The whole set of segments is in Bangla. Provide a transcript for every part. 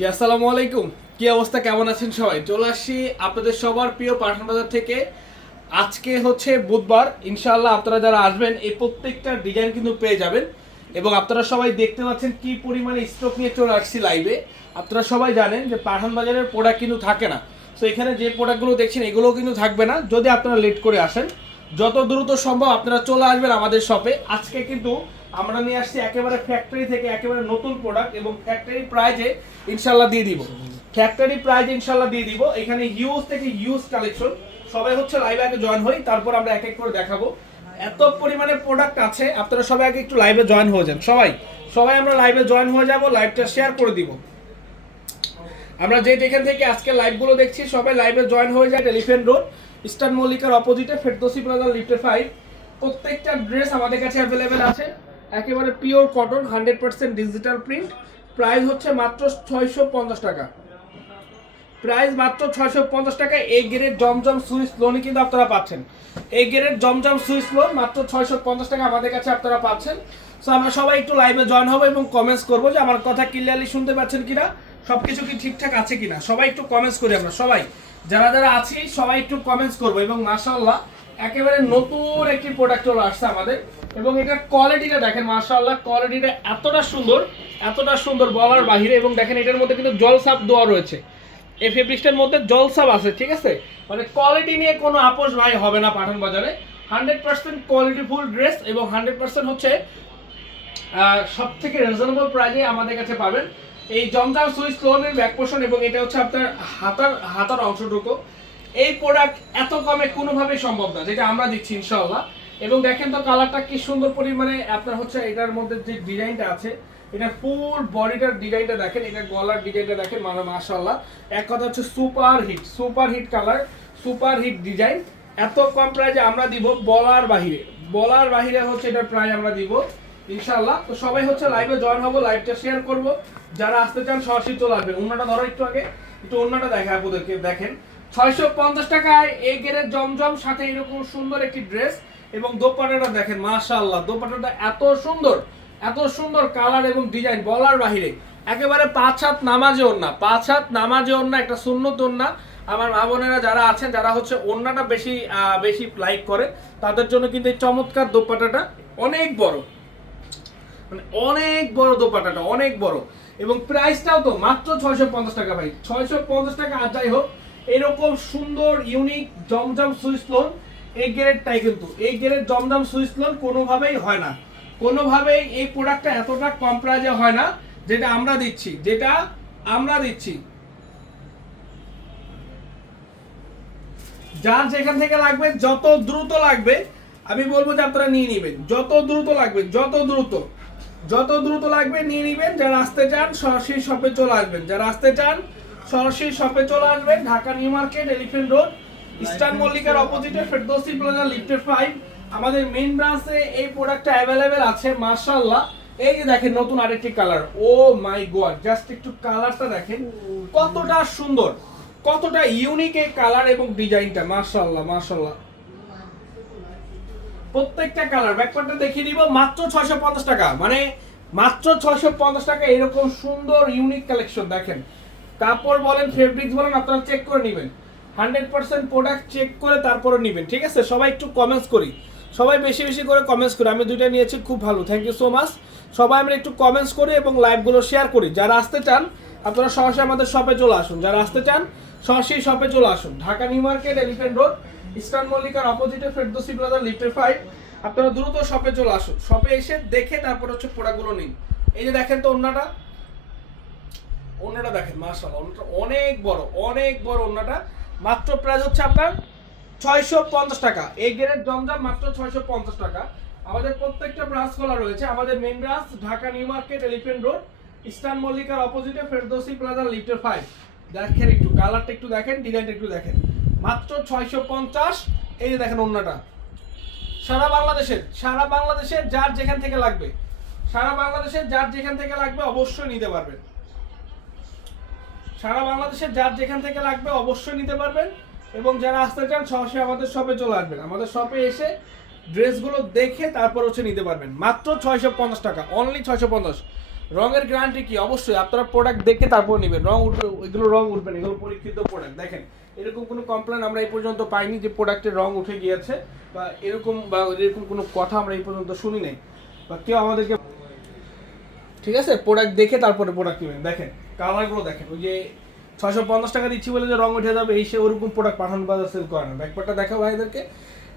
জি, আসসালামু আলাইকুম। কি অবস্থা? কেমন আছেন সবাই? চলে আসছি আপনাদের সবার প্রিয় পাঠান বাজার থেকে। আজকে হচ্ছে বুধবার। ইনশাআল্লাহ আপনারা যারা আসবেন, এই প্রত্যেকটা ডিজাইন কিন্তু পেয়ে যাবেন। এবং আপনারা সবাই দেখতে পাচ্ছেন কি পরিমাণে স্টক নিয়ে চলে আসছি লাইভে আপনারা সবাই জানেন যে পাঠান বাজারের প্রোডাক্ট কিন্তু থাকে না। তো এখানে যে প্রোডাক্টগুলো দেখছেন, এগুলোও কিন্তু থাকবে না। যদি আপনারা লেট করে আসেন, যত দ্রুত সম্ভব আপনারা চলে আসবেন আমাদের শপে আজকে কিন্তু আমরা নিয়ে আসছি একেবারে ফ্যাক্টরি থেকে একেবারে নতুন প্রোডাক্ট এবং ফ্যাক্টরি প্রাইজে ইনশাল্লাহ দিয়ে দিব। ফ্যাক্টরি প্রাইজ ইনশাল্লাহ দিয়ে দিব। এখানে ইউজ থেকে ইউজ কালেকশন সবাই হচ্ছে লাইভে আগে জয়েন হই, তারপর আমরা এক এক করে দেখাবো। এত পরিমাণে প্রোডাক্ট আছে, আপনারা সবাই আগে একটু লাইভে জয়েন হয়ে যান। সবাই সবাই আমরা লাইভে জয়েন হয়ে যাব লাইভটা শেয়ার করে দিব। আমরা যে যেখান থেকে আজকে লাইভগুলো দেখছি, সবাই লাইভে জয়েন হয়ে যায় এলিফেন্ট রোড ইস্টার্ন মল্লিকার অপোজিটে ফেরদোসি প্লাজা লিফটের ফাইভ প্রত্যেকটা ড্রেস আমাদের কাছে অ্যাভেলেবেল আছে। একেবারে pure cotton hundred percent digital print price হচ্ছে মাত্র ছয়শো পঞ্চাশ টাকা। প্রাইস মাত্র ছয়শো পঞ্চাশ টাকা এই গ্রেড জমজম সুইস লোনই কিন্তু আপনারা পাচ্ছেন। এই গ্রেড জমজম সুইস লোন মাত্র ছয়শো পঞ্চাশ টাকা আমাদের কাছে আপনারা পাচ্ছেন। সো আমরা সবাই একটু লাইভে জয়েন হব এবং কমেন্টস করব যে আমার কথা ক্লিয়ারলি শুনতে পাচ্ছেন কিনা সব কিছু কি ঠিকঠাক আছে কিনা? সবাই একটু কমেন্টস করি আমরা, সবাই। যারা যারা আছি, সবাই একটু কমেন্টস করব এবং মাশাআল্লাহ একেবারে নতুন একটি প্রোডাক্ট চলে আসছে আমাদের। এবং এটার কোয়ালিটিটা দেখেন, মাশাআল্লাহ কোয়ালিটিটা এতটা সুন্দর এতটা সুন্দর বলার বাহিরে এবং দেখেন এটার মধ্যে কিন্তু জল সাপ দেওয়া রয়েছে। এই ফেব্রিক্সটার মধ্যে জলসাপ আছে, ঠিক আছে? মানে কোয়ালিটি নিয়ে কোনো আপোষ ভাই হবে না পাঠান বাজারে। হান্ড্রেড পার্সেন্ট কোয়ালিটিফুল ড্রেস এবং হান্ড্রেড পার্সেন্ট হচ্ছে সব থেকে রিজনেবল প্রাইজে আমাদের কাছে পাবেন। এই জমজম সুইচ লোনের ব্যাক পোর্শন এবং এটা হচ্ছে আপনার হাতার হাতার অংশটুকু। এই প্রোডাক্ট এত কমে কোনোভাবেই সম্ভব না, যেটা আমরা দিচ্ছি ইনশাআল্লাহ। এবং দেখেন তো কালারটা কি সুন্দর পরিমাণে আপনার হচ্ছে এটার মধ্যে যে ডিজাইনটা আছে, এটা ফুল বডিটার ডিজাইনটা দেখেন, এটা গলার ডিজাইনটা দেখেন মানে মাশাআল্লাহ। এক কথা হচ্ছে super hit super hit colour super hit design এত কম প্রাইজে আমরা দিব বলার বাহিরে। বলার বাহিরে হচ্ছে এটার প্রাইস আমরা দিব ইনশাআল্লাহ। তো সবাই হচ্ছে লাইভে জয়েন হব লাইভটা শেয়ার করব। যারা আসতে চান সরাসরি চলে আসবেন। অন্যটা ধরো একটু আগে, একটু অন্যটা দেখা আপনাদেরকে, দেখেন। ছয়শো পঞ্চাশ টাকায় এই গেরের জমজম সাথে এরকম সুন্দর একটি ড্রেস এবং দোপাটাটা দেখেন দোপাটাটা এত সুন্দর এত সুন্দর কালার এবং ডিজাইন বলার বাহিরে। একেবারে পাঁচ নামাজে ওন্না পাঁচ হাত নামাজে ওন্না একটা সুন্নত ওন্না আমার মা বোনেরা যারা আছেন, যারা হচ্ছে ওন্নাটা বেশি বেশি লাইক করে, তাদের জন্য কিন্তু এই চমৎকার দোপাটাটা অনেক বড়। মানে অনেক বড় দোপাটাটা অনেক বড়। এবং প্রাইসটাও তো মাত্র ছয়শো পঞ্চাশ টাকা ভাই, ছয়শো পঞ্চাশ টাকা আর যাই হোক এরকম সুন্দর ইউনিক জমজম সুইচ লোন এই গ্রেডটাই কিন্তু। এই গ্রেড জমজম সুইচ লোন কোনোভাবেই হয় না। কোনোভাবেই এই প্রোডাক্টটা এতটা কম প্রাইজে হয় না, যেটা আমরা দিচ্ছি, যেটা আমরা দিচ্ছি। যার যেখান থেকে লাগবে, যত দ্রুত লাগবে, আমি বলব যে আপনারা নিয়ে নেবেন। যত দ্রুত লাগবে, যত দ্রুত যত দ্রুত লাগবে, নিয়ে নেবেন। যারা আসতে চান, সরাসরি শপে চলে আসবেন। যারা আসতে চান সরাসরি শপে চলে আসবেন, Dhaka New Market Elephant Road Eastern মল্লিকার অপোজিটে ফেরদৌসি প্লাজা লিফটেড ফাইভ আমাদের মেইন ব্রাঞ্চে এই প্রোডাক্টটা অ্যাভেলেবেল আছে মার্শাল্লাহ এই যে দেখেন নতুন আরেকটি colour oh my god just একটু কালারটা দেখেন। কতটা সুন্দর, কতটা ইউনিক এই কালার এবং ডিজাইনটা মার্শাল্লাহ মার্শাল্লাহ প্রত্যেকটা কালার ব্যাকপার্টটা দেখিয়ে দিব, মাত্র ছয়শো পঞ্চাশ টাকা। মানে মাত্র ছয়শো পঞ্চাশ টাকা, এরকম সুন্দর ইউনিক কালেকশন দেখেন। কাপড় বলেন ফেব্রিক্স বলেন, আপনারা চেক করে নেবেন। হান্ড্রেড পার্সেন্ট প্রোডাক্ট চেক করে তারপরে নেবেন, ঠিক আছে? সবাই একটু কমেন্টস করি। সবাই বেশি বেশি করে কমেন্টস করি। আমি দুইটা নিয়েছি, খুব ভালো। থ্যাংক ইউ সো মাচ সবাই আমরা একটু কমেন্টস করি এবং লাইভগুলো শেয়ার করি। যারা আসতে চান, আপনারা সরাসরি আমাদের শপে চলে আসুন। যারা আসতে চান, সরাসরি শপে চলে আসুন। Dhaka New Market Elephant Road Eastern মল্লিকার অপোজিটে ফেরদোসি ব্রাদার লিফটের ফাইভ আপনারা দ্রুত শপে চলে আসুন। শপে এসে দেখে তারপর হচ্ছে প্রোডাক্টগুলো নিন। এই যে দেখেন তো অন্যটা অন্যটা দেখেন মার্শাল অন্যটা অনেক বড় অনেক বড় অন্যটা। মাত্র প্রাইস হচ্ছে আপনার ছয়শো পঞ্চাশ টাকা। এই গ্রেড জমজম মাত্র ছয়শো পঞ্চাশ টাকা। আমাদের প্রত্যেকটা ব্রাঞ্চ খোলা রয়েছে। আমাদের main branch Dhaka New Market Elephant Road, Eastern মল্লিকার অপোজিটে ফেরদৌসি প্লাজা লিফটের ফাইভ দেখেন একটু কালারটা একটু দেখেন ডিজাইনটা একটু দেখেন। মাত্র ছয়শো পঞ্চাশ। এই যে দেখেন অন্যটা। সারা বাংলাদেশের সারা বাংলাদেশের যার যেখান থেকে লাগবে, সারা বাংলাদেশের যার যেখান থেকে লাগবে, অবশ্যই নিতে পারবেন। সারা বাংলাদেশের যার যেখান থেকে লাগবে অবশ্যই নিতে পারবেন। এবং যারা আসতে চান, সরাসরি আমাদের শপে চলে আসবেন। আমাদের শপে এসে ড্রেসগুলো দেখে তারপর হচ্ছে নিতে পারবেন। মাত্র ছয়শো পঞ্চাশ টাকা অনলি ছয়শো পঞ্চাশ। রঙের গ্যারান্টি কি? অবশ্যই আপনারা প্রোডাক্ট দেখে তারপর নেবেন। রং উঠবে, এগুলো রং উঠবে না, এগুলো পরীক্ষিত প্রোডাক্ট দেখেন, এরকম কোনো কমপ্লেন আমরা এই পর্যন্ত পাইনি যে প্রোডাক্টের রং উঠে গিয়েছে, বা এরকম বা এরকম কোনো কথা আমরা এই পর্যন্ত শুনি নাই। বা কেউ আমাদেরকে ঠিক আছে? প্রোডাক্ট দেখে তারপরে প্রোডাক্ট নেবেন। দেখেন কালারগুলো দেখেন ওই যে ছয়শো পঞ্চাশ টাকা দিচ্ছি বলে যে রং উঠে যাবে এই সে ওরকম প্রোডাক্ট পাঠান বাজার সেল করে না। ব্যাকপারটা দেখাও ভাইদেরকে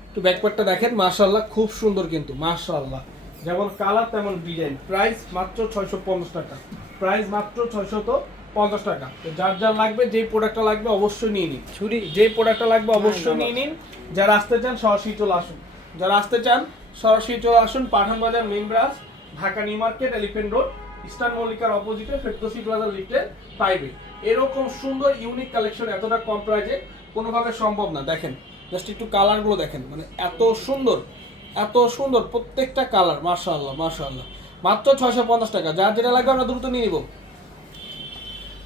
একটু ব্যাকপারটা দেখেন মার্শাল্লাহ খুব সুন্দর কিন্তু মাশাল্লাহ যেমন কালার তেমন ডিজাইন প্রাইস মাত্র ছয়শো পঞ্চাশ টাকা। প্রাইস মাত্র ছয়শো তো পঞ্চাশ টাকা। তো যার যার লাগবে যেই প্রোডাক্টটা লাগবে অবশ্যই নিয়ে নিন। ছুরি। যেই প্রোডাক্টটা লাগবে অবশ্যই নিয়ে নিন। যারা আসতে চান সরাসরি চলে আসুন। যারা আসতে চান সরাসরি চলে আসুন পাঠান বাজার main Dhaka New Market Elephant Road Eastern মল্লিকার অপোজিটে ফেরদোসি প্লাজা লিফটে পাইবে। এরকম সুন্দর ইউনিক কালেকশন এতটা কম প্রাইজে কোনোভাবে সম্ভব না। দেখেন জাস্ট একটু কালারগুলো দেখেন। মানে এত সুন্দর এত সুন্দর, প্রত্যেকটা কালার মার্শাল্লাহ মার্শাল্লাহ মাত্র ছয়শো পঞ্চাশ টাকা। যার যেটা লাগবে আমরা দ্রুত নিয়ে নিব।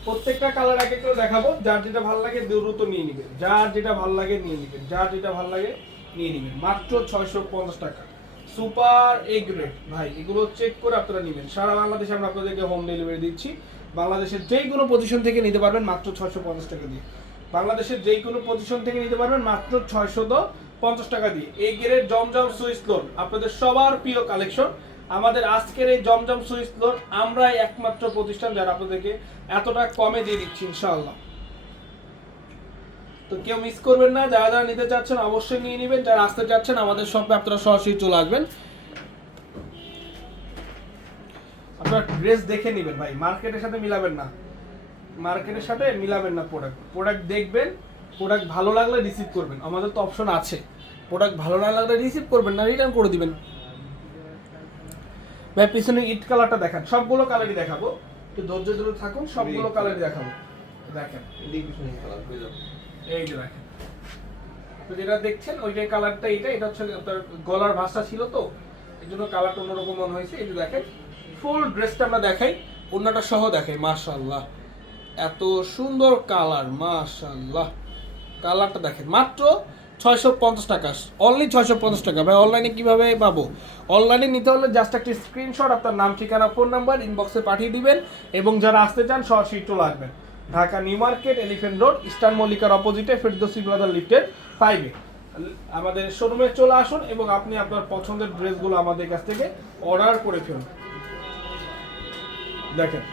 প্রত্যেকটা কালার এক এক করে দেখাবো। যার যেটা ভালো লাগে দ্রুত নিয়ে নিবেন যার যেটা ভালো লাগে নিয়ে নিবেন যার যেটা ভালো লাগে নিয়ে নিবেন মাত্র ছয়শো পঞ্চাশ টাকা। সুপার এ গ্রেড ভাই, এগুলো চেক করে আপনারা নেবেন। সারা বাংলাদেশে আমরা আপনাদেরকে হোম ডেলিভারি দিচ্ছি। বাংলাদেশের যেই কোনো পজিশন থেকে নিতে পারবেন মাত্র ছয়শো পঞ্চাশ টাকা দিয়ে। বাংলাদেশের যেই কোনো পজিশন থেকে নিতে পারবেন মাত্র ছয়শো পঞ্চাশ টাকা দিয়ে। এই গ্রেড জমজম সুইস লোন আপনাদের সবার প্রিয় কালেকশন আমাদের আজকের এই জমজম সুইস লোন আমরাই একমাত্র প্রতিষ্ঠান যারা আপনাদেরকে এতটা কমে দিয়ে দিচ্ছি, ইনশাআল্লাহ। তো কেউ মিস করবেন না যারা যারা নিতে চাচ্ছেন অবশ্যই নিয়ে নেবেন যারা আসতে চাচ্ছেন আমাদের শপে আপনারা সরাসরি চলে আসবেন। আপনার ড্রেস দেখে নেবেন ভাই মার্কেটের সাথে মিলাবেন না। মার্কেটের সাথে মিলাবেন না প্রোডাক্ট প্রোডাক্ট দেখবেন প্রোডাক্ট ভালো লাগলে রিসিভ করবেন। আমাদের তো অপশন আছে। প্রোডাক্ট ভালো না লাগলে রিসিভ করবেন না রিটার্ন করে দিবেন। ভাই পিছনে ইট কালারটা দেখান। সবগুলো কালারই দেখাবো। একটু ধৈর্য ধরে থাকুন সবগুলো কালারই দেখাবো। দেখেন। এই যে দেখেন। তো যেটা দেখছেন, ওইটাই কালারটা এটা এটা হচ্ছে আপনার গলার ভাষা ছিল তো এই জন্য কালারটা অন্যরকম মনে হয়েছে। এই যে দেখেন ফুল ড্রেসটা আমরা দেখাই অন্যটা সহ দেখাই মাশাল্লাহ এত সুন্দর কালার মাশাল্লাহ কালারটা দেখেন, মাত্র ছয়শো পঞ্চাশ টাকা অনলি ছয়শো পঞ্চাশ টাকা। ভাই অনলাইনে কীভাবে পাবো? অনলাইনে নিতে হলে জাস্ট একটি স্ক্রিনশট আপনার নাম, ঠিকানা ফোন নাম্বার ইনবক্সে পাঠিয়ে দিবেন, এবং যারা আসতে চান, সরাসরি চলে আসবেন। Dhaka New Market, Elephant Road, Eastern মল্লিকার অপোজিটে, ফেরদোসি ব্রাদার লিফটের ফাইভে আমাদের শোরুমে চলে আসুন এবং আপনি আপনার পছন্দের ড্রেসগুলো আমাদের কাছ থেকে অর্ডার করে ফেলুন। দেখেন,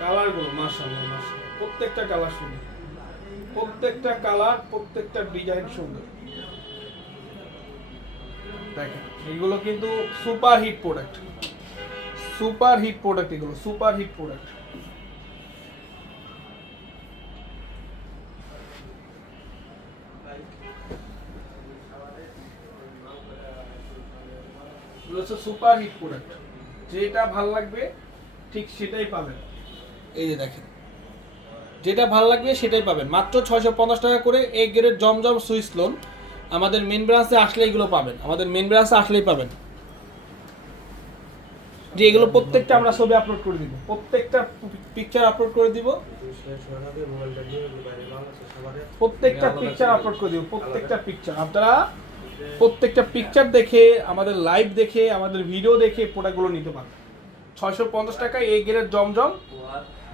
কালারগুলো, মাশাআল্লাহ মাশাআল্লাহ। প্রত্যেকটা কালার সুন্দর। প্রত্যেকটা কালার, প্রত্যেকটা ডিজাইন সুন্দর। দেখেন, এগুলো কিন্তু super hit product. Super hit product এগুলো সুপার হিট প্রোডাক্ট। হচ্ছে সুপার হিট প্রোডাক্ট। যেটা ভালো লাগবে, ঠিক সেটাই পাবেন। এই যে দেখেন, যেটা ভালো লাগবে সেটাই পাবেন। মাত্র ছয়শো পঞ্চাশ টাকা করে এই গ্রেড জমজম সুইস লোন আমাদের মেন ব্রাঞ্চে আসলে এগুলো পাবেন। আমাদের মেন ব্রাঞ্চে আসলেই পাবেন। যে এগুলো প্রত্যেকটা আমরা ছবি আপলোড করে দিব। প্রত্যেকটা পিকচার আপলোড করে দিব। প্রত্যেকটা পিকচার আপলোড করে দিব। প্রত্যেকটা পিকচার আপনারা প্রত্যেকটা পিকচার দেখে, আমাদের লাইভ দেখে, আমাদের ভিডিও দেখে প্রোডাক্টগুলো নিতে পারবেন ছয়শো পঞ্চাশ টাকায় এই গ্রেড জমজম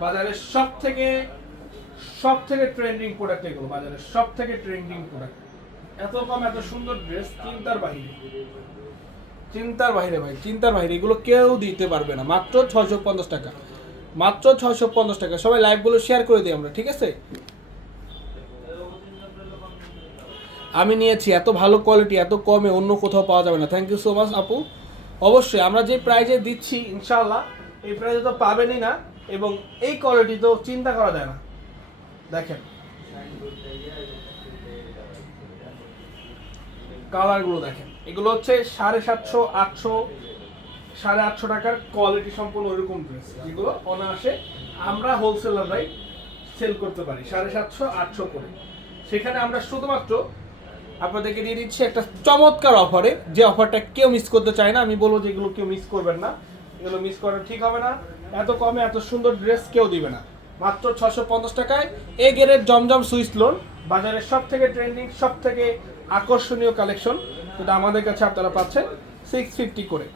বাজারের সব থেকে সব থেকে ট্রেন্ডিং প্রোডাক্ট এগুলো বাজারের সব থেকে ট্রেন্ডিং প্রোডাক্ট এত কম, এত সুন্দর ড্রেস চিন্তার বাহিরে। চিন্তার বাহিরে ভাই, চিন্তার বাহিরে, এগুলো কেউ দিতে পারবে না। মাত্র ছয়শো পঞ্চাশ টাকা। মাত্র ছয়শো পঞ্চাশ টাকা। সবাই লাইভগুলো শেয়ার করে দিই আমরা, ঠিক আছে? আমি নিয়েছি, এত ভালো কোয়ালিটি এত কমে অন্য কোথাও পাওয়া যাবে না। থ্যাংক ইউ সো মাচ আপু। অবশ্যই, আমরা যে প্রাইজে দিচ্ছি ইনশাল্লাহ এই প্রাইজে তো পাবেনই না এবং এই কোয়ালিটি তো চিন্তা করা যায় না। দেখেন। কালারগুলো দেখেন। এগুলো হচ্ছে সাড়ে সাতশো, আটশো, সাড়ে আটশো টাকার কোয়ালিটি সম্পূর্ণ ওইরকম ড্রেস যেগুলো অনায়াসে আমরা হোলসেলাররাই সেল করতে পারি, সাড়ে সাতশো, আটশো করে। সেখানে আমরা শুধুমাত্র আপনাদেরকে দিয়ে দিচ্ছি একটা চমৎকার অফারে যে অফারটা কেউ মিস করতে চায় না, আমি বলব যে এগুলো কেউ মিস করবেন না। এগুলো মিস করা ঠিক হবে না। এত কমে এত সুন্দর ড্রেস কেউ দিবে না। মাত্র ছশো পঞ্চাশ টাকায় এ গেরের জমজম সুইস লোন বাজারের সব থেকে ট্রেন্ডিং সব থেকে আকর্ষণীয় কালেকশন যেটা আমাদের কাছে আপনারা পাচ্ছেন সিক্স ফিফটি করে।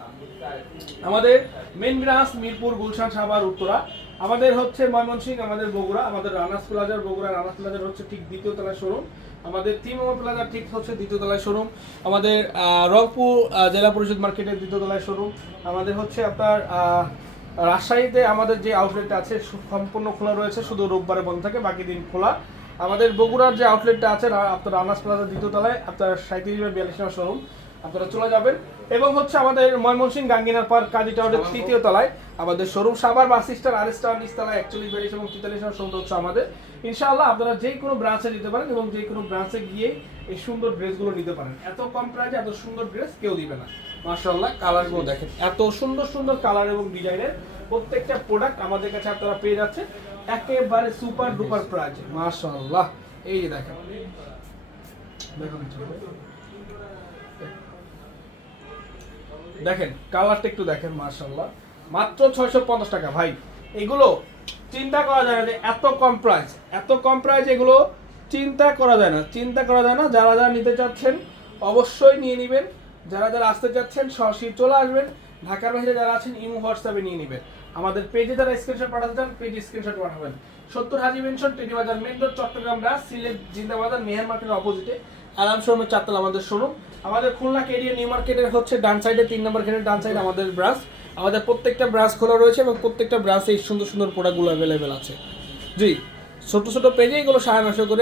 আমাদের মেন ব্রাঞ্চ মিরপুর, গুলশান, সাভার, উত্তরা। আমাদের হচ্ছে ময়মনসিংহ, আমাদের বগুড়া, আমাদের রানাস প্লাজার বগুড়া রানাস প্লাজার হচ্ছে ঠিক দ্বিতীয় তলায় শোরুম আমাদের তিমোর প্লাজার ঠিক হচ্ছে দ্বিতীয় তলায় শোরুম আমাদের রংপুর জেলা পরিষদ মার্কেটের দ্বিতীয় তলায় শোরুম আমাদের হচ্ছে আপনার রাজশাহীতে আমাদের যে আউটলেটটা আছে সম্পূর্ণ খোলা রয়েছে, শুধু রোববারে বন্ধ থাকে, বাকি দিন খোলা। আমাদের বগুড়ার যে আউটলেটটা আছে আপনার আনাস প্লাজার দ্বিতীয় তলায়, আপনার সাঁত্রিশ বিয়াল্লিশ নম্বর শোরুম আপনারা চলে যাবেন। এবং হচ্ছে আমাদের ময়মনসিং গাঙ্গিনার পার্ক কাজী টাওয়ারের তৃতীয় তলায় আমাদের শোরুম সাবার বাস স্টার আর স্টার নিচতলায় একচল্লিশ বিয়াল্লিশ এবং তেতাল্লিশ নম্বর শোরুম হচ্ছে আমাদের। ইনশাআল্লাহ আপনারা যে কোনো ব্রাঞ্চে নিতে পারেন এবং যে কোনো ব্রাঞ্চে গিয়ে এই সুন্দর ড্রেসগুলো নিতে পারেন। এত কম প্রাইসে এত সুন্দর ড্রেস কেউ দিবে না। মাশাআল্লাহ কালারগুলো দেখেন। এত সুন্দর সুন্দর কালার এবং ডিজাইনের প্রত্যেকটা প্রোডাক্ট আমাদের কাছে আপনারা পেয়ে যাচ্ছেন। একেবারে সুপার ডুপার প্রাইজে মাশাআল্লাহ এই যে দেখেন দেখুন। দেখেন কালারটা একটু দেখেন মার্শাল্লাহ মাত্র ছয়শো পঞ্চাশ টাকা। ভাই, এগুলো চিন্তা করা যায় না যে এত কম প্রাইস এত কম প্রাইস এগুলো চিন্তা করা যায় না। চিন্তা করা যায় না, যারা যারা নিতে চাচ্ছেন, অবশ্যই নিয়ে নেবেন। যারা যারা আসতে চাচ্ছেন, সরাসরি চলে আসবেন। ঢাকার বাইরে যারা আছেন, ইমো, হোয়াটসঅ্যাপে নিয়ে নেবেন। আমাদের পেজে যারা স্ক্রিনশট পাঠাতে চান, পেজে স্ক্রিনশট পাঠাবেন। সত্তর হাজি মেনশন টেলিবাজার মেন রোড, চট্টগ্রাম, রাজ, সিলেট, জিন্দাবাজার মেহের মার্কেটের অপোজিটে আরাম শোরুমের চারতলা আমাদের শোরুম আমাদের খুলনা কেডিএ নিউ মার্কেটের হচ্ছে ডান সাইডে তিন নম্বর গেটের ডান সাইডে আমাদের ব্রাঞ্চ আমাদের প্রত্যেকটা ব্রাঞ্চ খোলা রয়েছে এবং প্রত্যেকটা ব্রাঞ্চে এই সুন্দর সুন্দর প্রোডাক্টগুলো অ্যাভেলেবেল আছে। জি, ছোট ছোট পেজে এগুলো সাড়ে নশো করে